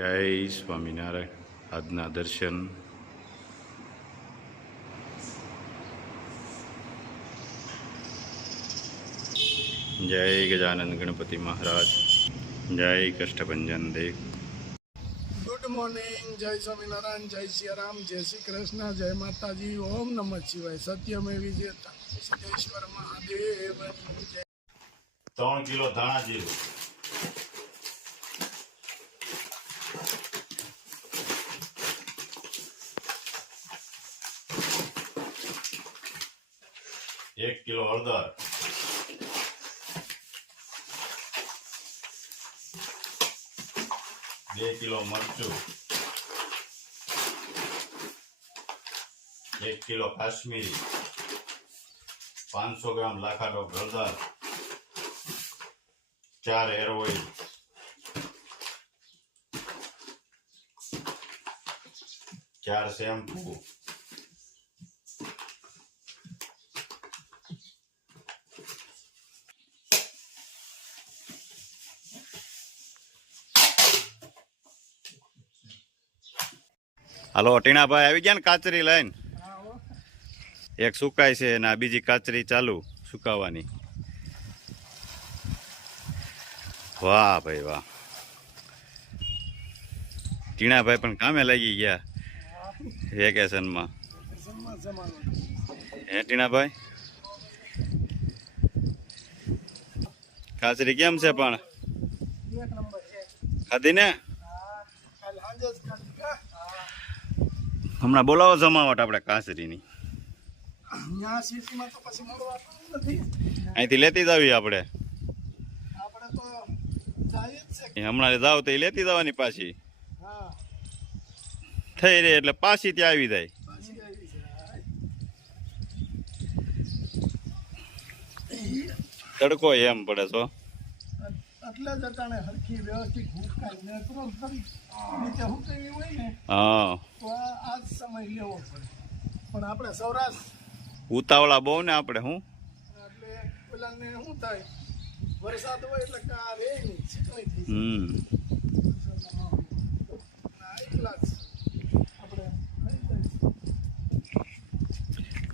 જય સ્વામિનારાયણ. આજના દર્શન જય ગજાનંદ ગણપતિ મહારાજ, જય કષ્ટભંજન દેવ. ગુડ મોર્નિંગ, જય સ્વામિનારાયણ, જય સિયારામ, જય શ્રી કૃષ્ણ, જય માતાજી, ઓમ નમઃ શિવાય, સત્યમેવ જયતે, સિદ્ધેશ્વર મહાદેવ. 3 કિલો ધાણા જીરું, 1 કિલો હળદર, 2 કિલો મરચું, 1 કિલો કાશ્મીરી, 500 ગ્રામ લાખાડો હળદર, 4 હેર ઓઇલ, 4 શેમ્પુ, હાલો ટીણાભાઈ આવી ગયા ને કાચરી લઈને? એક સુકાય છે ને આ બીજી કાચરી ચાલુ સુકાવાની. વાહ ભાઈ વાહ, ટીણાભાઈ પણ કામે લાગી ગયા વેકેશનમાં. હે ટીણાભાઈ, કાચરી કેમ છે પણ? ખાધી ને? હમણાં બોલાવો જમાવટ આપણે કાચરીની. અહીંથી લેતી જ આવી આપણે. હમણાં જાવ તો એ લેતી જવાની પાછી થઈ રહી એટલે પાછી ત્યાં આવી જાય. તડકો એમ પડે છો એટલે જ અટાણે હરખી વ્યવસ્થિત હુકાઈને તુરંત કરી નીચે હુકાવી હોય ને હા તો આજ સમય લેવો પડે. પણ આપણે સૌરાષ્ટ્ર ઉતાવળા બહુ ને આપણે. હું એટલે પેલાને શું થાય, વરસાદ હોય એટલે કા રે નહીં છીકણી થઈ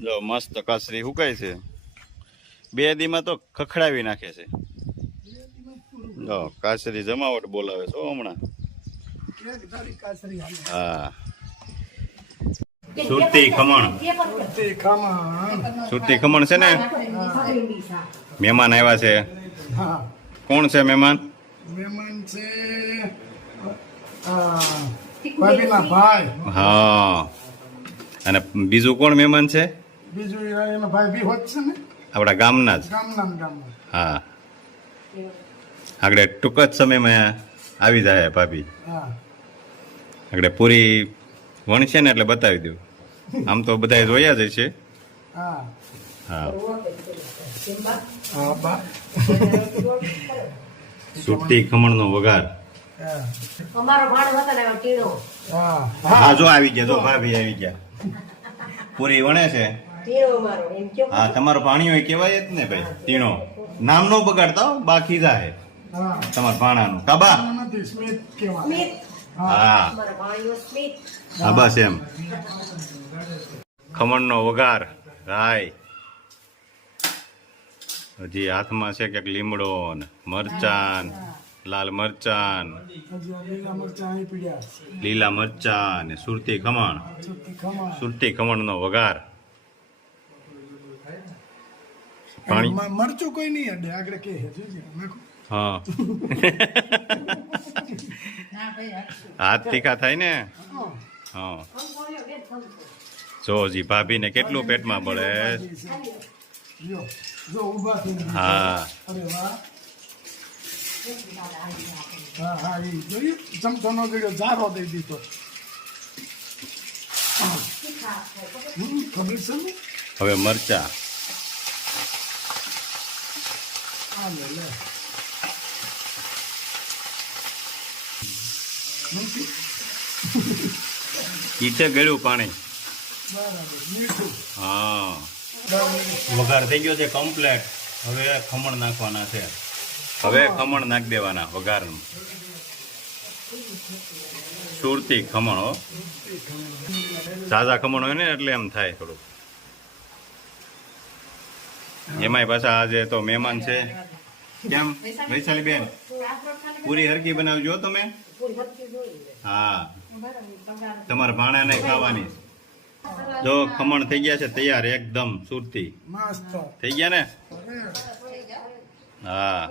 જો મસ્ત કાચરી હુકાય છે. 2 દીમાં તો ખખડાવી નાખે છે. જો કાચરી જમાવટ બોલાવે છો હમણાં. હા, સુરતી ખમણ. સુરતી ખમણ છે ને. મહેમાન આવ્યા છે. કોણ છે મહેમાન? મહેમાન છે ભાઈ. હા, અને બીજું કોણ મહેમાન છે? બીજું એનો ભાઈ બી હોત છે ને, આપણા ગામના જ. હા, આગળ ટૂંક જ સમયમાં આવી જાય ભાભી. આગળ પૂરી વણશે ને એટલે બતાવી દઉં. આમ તો બધા જોયા જ છે. હા, સુરતી ખમણનો વઘાર. હા જો આવી ગયા, જો ભાભી આવી ગયા. પૂરી વણે છે. હા, તમારો ભાણિયો કહેવાય જ ને ભાઈ, તીણો. નામ નો બગાડતા બાકી જાય તમારા ભાણાનું. કાબા. હા હા, બસ એમ. ખમણનો વઘાર. રાય હજી હાથમાં છે કે લીમડો ને મરચાન, લાલ મરચાન, લીલા મરચાન ને સુરતી ખમણ. સુરતી ખમણનો વઘાર. પાણી મરચું કોઈ નહીં અડે આગળ કે હા હાથ તીખા થાય ને. હા, જો જી ભાભી ને કેટલું પેટમાં પડે. હા ચમચો નો ગળ્યો જારો દઈ દીધો. ખબર છે ને. હવે મરચા. ઈચે ગળ્યું પાણી. હા, વઘાર થઈ ગયો છે કમ્પ્લેટ. હવે ખમણ નાખવાના છે. હવે ખમણ નાખી દેવાના વઘાર. સુરતી ખમણ હો. ઝાઝા ખમણ હોય ને એટલે એમ થાય થોડું. એમાંય પાછા આજે તો મહેમાન છે. કેમ વૈશાલી બેન, પૂરી હરકી બનાવજો તમે. હા, તમારા ભાણાને ખાવાની. જો ખમણ થઈ ગયા છે તૈયાર, એકદમ સુરતી મસ્ત થઈ ગયા ને. હા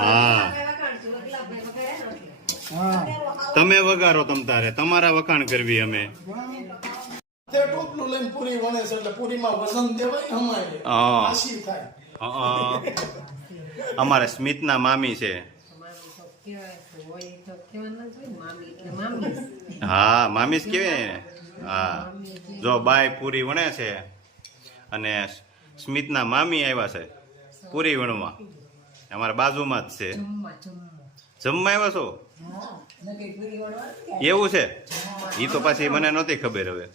હા, હા તમે વગારો તમ તારે, તમારા વખાણ કરવી અમે. તે ટોપલું લઈને પૂરી વણે છે એટલે પૂરીમાં વજન દેવાય ને અમારે હા. આશી થાય. અમારે સ્મિતના મામી છે. હા, મામી જ કેવાય. હા, જો બાય પૂરી વણે છે અને સ્મિતના મામી આવ્યા છે પૂરી વણવા. અમારા બાજુમાં જ છે. જમવા આવ્યા છો એવું છે? એ તો પાછી મને નહોતી ખબર. હવે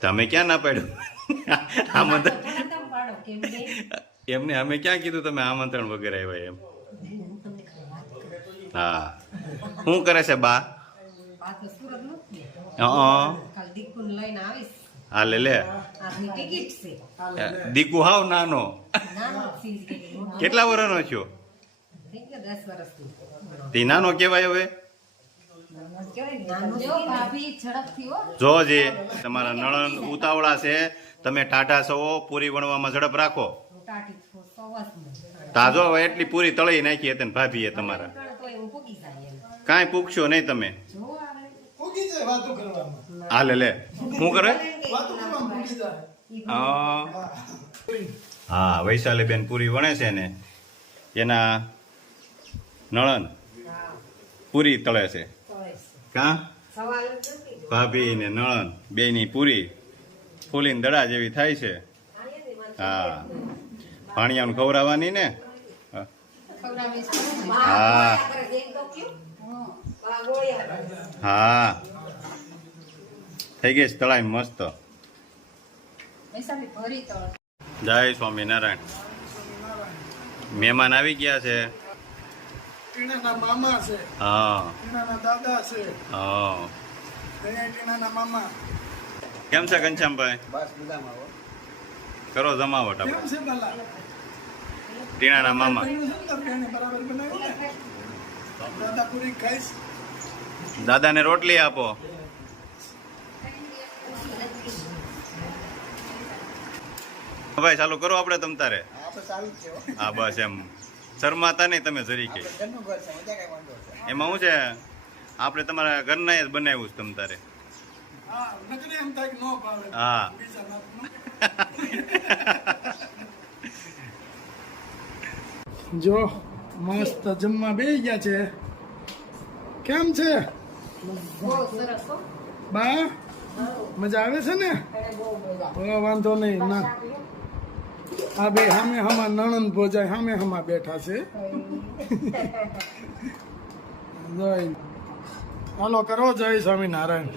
તમે ક્યાં ના પાડ્યું આમંત્રણ? એમને અમે ક્યાં કીધું તમે આમંત્રણ વગેરે આવ્યા એમ? હા, શું કરે છે બા? હા લે લે, દીકુ હાવ નાનો. કેટલા વર્ષનો છો? તે નાનો કેવાય હવે. જોજે તમારા નણંદ ઉતાવળા છે, તમે ટાઢા છો, પૂરી વણવામાં ઝડપ રાખો. તાજો એટલી પૂરી તળી નાખી હતી ને ભાભીએ તમારા. કાંઈ પૂછશો નહીં તમે. પૂગી જાય વાતો કરવામાં. હાલે લે, શું કરે? વાતો કરવામાં પૂગી જાય. હા, વૈશાલી બેન પૂરી વણે છે ને એના નણંદ પૂરી તળે છે. કા ભાભી ને નણંદ બેયની પૂરી ફૂલીને દડા જેવી થાય છે. હા, ભાણિયાને ખવડાવવાની ને. હા હા, થઈ ગઈ છે તળાઈ મસ્ત. જય સ્વામિનારાયણ. મહેમાન આવી ગયા છે. ટીણાના મામા છે, હા ટીણાના દાદા છે, હા. ટીણાના મામા. કેમ છે ઘનશ્યામભાઈ? કરો જમાવટ કેમ આપણે. છે ભલા? ટીણાના મામા. એને બરાબર બનાવ્યું ને? દાદા પૂરી ખાઈશ. દાદાને રોટલી આપો. ભાઈ ચાલુ કરો આપણે તમ તારે. હા બસ એમ શરમાતા નહીં તમે જરી કે. એમાં શું છે, આપણે તમારા ઘરના જ બનાવ્યું છે તમ તારે. હા, નકરી એમ થાય કે નો ભાવે. હા. બીજા નાખનું. જો મસ્ત જમવા બેસી ગયા છે. કેમ છે બા? મજા આવે છે ને? વાંધો નહીં ના. આ બે સામે હમા નણંદ ભોજાય સામે હમા બેઠા છે. જય હાલો કરો જય સ્વામિનારાયણ.